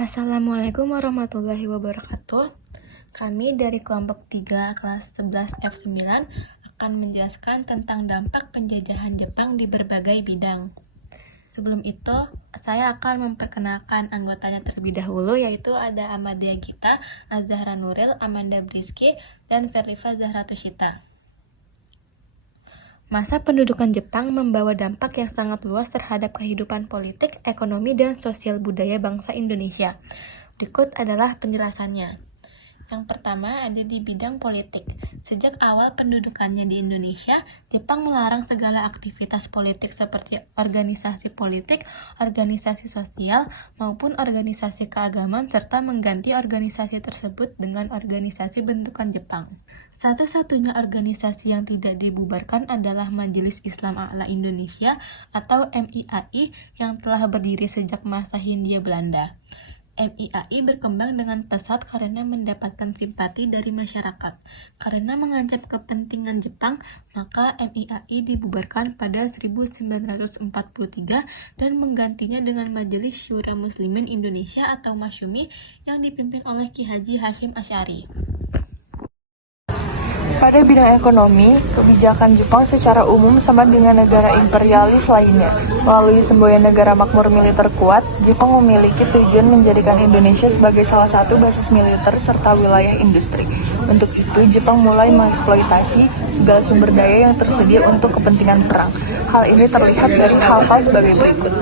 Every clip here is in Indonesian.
Assalamualaikum warahmatullahi wabarakatuh. Kami dari kelompok 3 kelas 11 F9 akan menjelaskan tentang dampak penjajahan Jepang di berbagai bidang. Sebelum itu, saya akan memperkenalkan anggotanya terlebih dahulu, yaitu ada Ahmadiyah Gita, Azahra Nuril, Amanda Briski, dan Verlifa Zahra Tushita. Masa pendudukan Jepang membawa dampak yang sangat luas terhadap kehidupan politik, ekonomi, dan sosial budaya bangsa Indonesia. Berikut adalah penjelasannya. Yang pertama ada di bidang politik. Sejak awal pendudukannya di Indonesia, Jepang melarang segala aktivitas politik seperti organisasi politik, organisasi sosial, maupun organisasi keagamaan, serta mengganti organisasi tersebut dengan organisasi bentukan Jepang. Satu-satunya organisasi yang tidak dibubarkan adalah Majelis Islam A'la Indonesia atau MIAI yang telah berdiri sejak masa Hindia Belanda. MIAI berkembang dengan pesat karena mendapatkan simpati dari masyarakat. Karena mengancam kepentingan Jepang, maka MIAI dibubarkan pada 1943 dan menggantinya dengan Majelis Syura Muslimin Indonesia atau Masyumi yang dipimpin oleh Ki Haji Hashim Asy'ari. Pada bidang ekonomi, kebijakan Jepang secara umum sama dengan negara imperialis lainnya. Melalui semboyan negara makmur militer kuat, Jepang memiliki tujuan menjadikan Indonesia sebagai salah satu basis militer serta wilayah industri. Untuk itu, Jepang mulai mengeksploitasi segala sumber daya yang tersedia untuk kepentingan perang. Hal ini terlihat dari hal-hal sebagai berikut.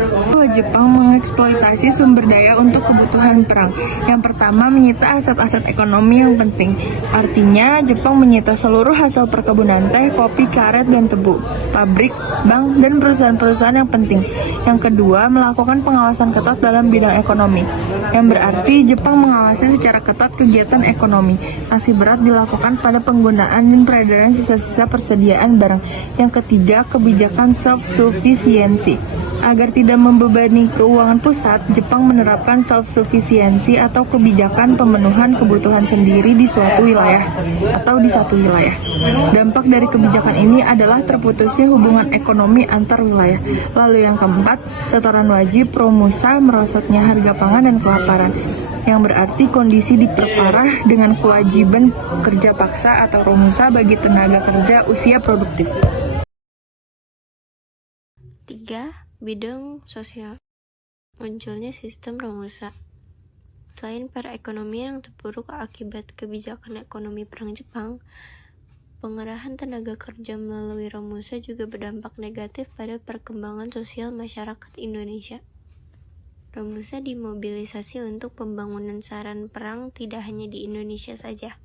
Jepang mengeksploitasi sumber daya untuk kebutuhan perang. Yang pertama, menyita aset-aset ekonomi yang penting. Artinya, Jepang menyita seluruh hasil perkebunan teh, kopi, karet, dan tebu, pabrik, bank, dan perusahaan-perusahaan yang penting. Yang kedua, melakukan pengawasan ketat dalam bidang ekonomi, yang berarti Jepang mengawasi secara ketat kegiatan ekonomi. Sanksi berat dilakukan pada penggunaan dan peredaran sisa-sisa persediaan barang. Yang ketiga, kebijakan self-sufficiency. Agar tidak membebani keuangan pusat, Jepang menerapkan self-sufficiency atau kebijakan pemenuhan kebutuhan sendiri di suatu wilayah atau di satu wilayah. Dampak dari kebijakan ini adalah terputusnya hubungan ekonomi antar wilayah. Lalu yang keempat, setoran wajib Romusa, merosotnya harga pangan dan kelaparan, yang berarti kondisi diperparah dengan kewajiban kerja paksa atau Romusa bagi tenaga kerja usia produktif. 3. Bidang sosial. Munculnya sistem Romusa. Selain perekonomian yang terpuruk akibat kebijakan ekonomi perang Jepang, pengerahan tenaga kerja melalui Romusa juga berdampak negatif pada perkembangan sosial masyarakat Indonesia. Romusa dimobilisasi untuk pembangunan saran perang tidak hanya di Indonesia saja.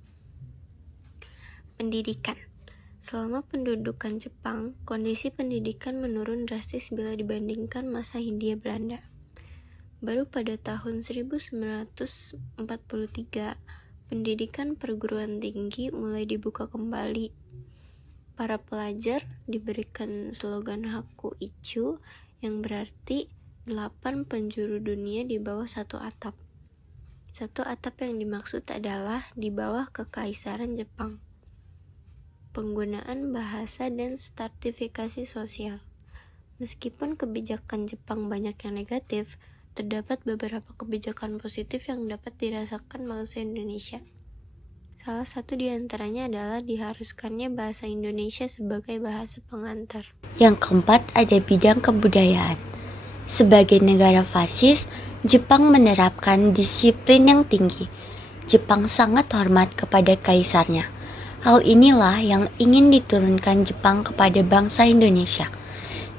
Pendidikan. Selama pendudukan Jepang, kondisi pendidikan menurun drastis bila dibandingkan masa Hindia Belanda. Baru pada tahun 1943, pendidikan perguruan tinggi mulai dibuka kembali. Para pelajar diberikan slogan Haku Ichu yang berarti 8 penjuru dunia di bawah satu atap. Satu atap yang dimaksud adalah di bawah Kekaisaran Jepang. Penggunaan bahasa dan stratifikasi sosial. Meskipun kebijakan Jepang banyak yang negatif, terdapat beberapa kebijakan positif yang dapat dirasakan bangsa Indonesia. Salah satu di antaranya adalah diharuskannya bahasa Indonesia sebagai bahasa pengantar. Yang keempat ada bidang kebudayaan. Sebagai negara fasis, Jepang menerapkan disiplin yang tinggi. Jepang sangat hormat kepada kaisarnya. Hal inilah yang ingin diturunkan Jepang kepada bangsa Indonesia.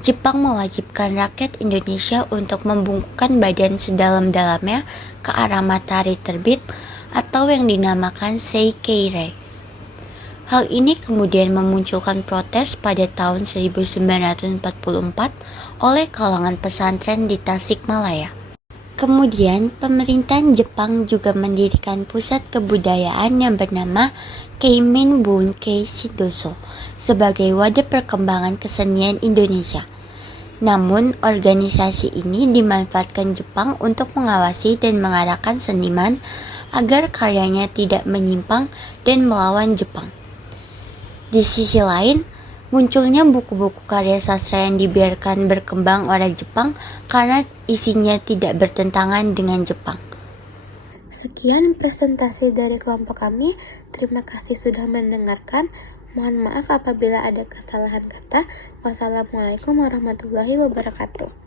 Jepang mewajibkan rakyat Indonesia untuk membungkukkan badan sedalam-dalamnya ke arah matahari terbit atau yang dinamakan Seikeirei. Hal ini kemudian memunculkan protes pada tahun 1944 oleh kalangan pesantren di Tasikmalaya. Kemudian pemerintahan Jepang juga mendirikan pusat kebudayaan yang bernama Keimin Bunkei Shidoso sebagai wadah perkembangan kesenian Indonesia. Namun, organisasi ini dimanfaatkan Jepang untuk mengawasi dan mengarahkan seniman agar karyanya tidak menyimpang dan melawan Jepang. Di sisi lain, munculnya buku-buku karya sastra yang dibiarkan berkembang oleh Jepang karena isinya tidak bertentangan dengan Jepang. Sekian presentasi dari kelompok kami. Terima kasih sudah mendengarkan. Mohon maaf apabila ada kesalahan kata. Wassalamualaikum warahmatullahi wabarakatuh.